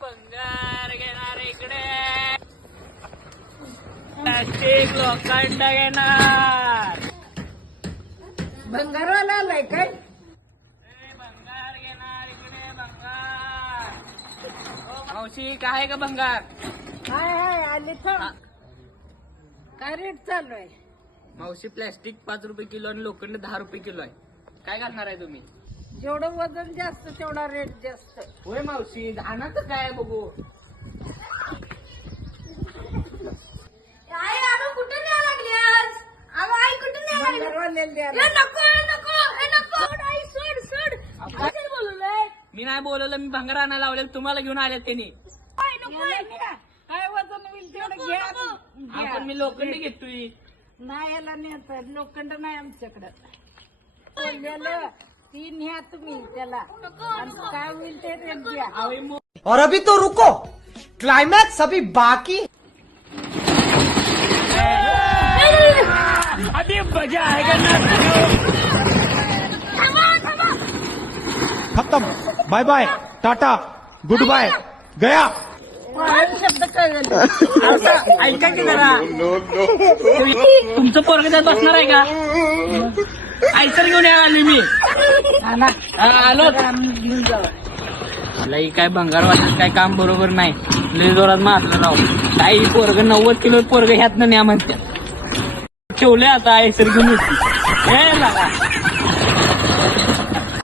भंगार घेणार इकडे, प्लास्टिक लोखंड घेणार. भंगारवाला आलाय काय? भंगार घेणार इकडे, भंगार. मावशी काय का भंगार? हाय हाय आले थांब. काय रेट चालू आहे? मावशी प्लॅस्टिक 5 रुपये किलो आणि लोखंड 10 रुपये किलो आहे. काय घालणार आहे तुम्ही? जेवढं वजन जास्त तेवढा रेट जास्त. होय मावशी, धानाचं काय बघू. आई आम्ही कुठे न्याय लागली आज? आई कुठे न्याय लागली? भंगारवाल्याला द्यायला. हे नको हे नको हे नको. सोड आई सोड सोड. काय बोललोय? मी नाही बोलवलं, मी भंगार आणायला लावलेलं, तुम्हाला घेऊन आलेत त्यांनी. आई नको याला न्या. काय वजन होईल तेवढं घ्या. आपण मी लोखंड घेतोय. नाही याला न्यायचं, लोखंड नाही आमच्याकडं. बोललेलं ती न्या तुम्ही त्याला आणि काय होईल ते रेट द्या. और अभी तो रुको, क्लाइमैक्स अभी बाकी. अभी मजा आएगा ना. खत्म. Bye bye, tata, goodbye, गया. शब्द काय झाले? ऐका की जरा. तुमचं पोरग त्यात बसणार आहे का? आयसर घेऊन आली मी. आलो. घेऊन जावा. लई काय भंगार वाटत, काय काम बरोबर नाही. लई जोरात मारलं राव. काही पोरग 90 किलो पोरग ह्यातनं न्या म्हणतात. ठेवले आता आयसर घेऊन.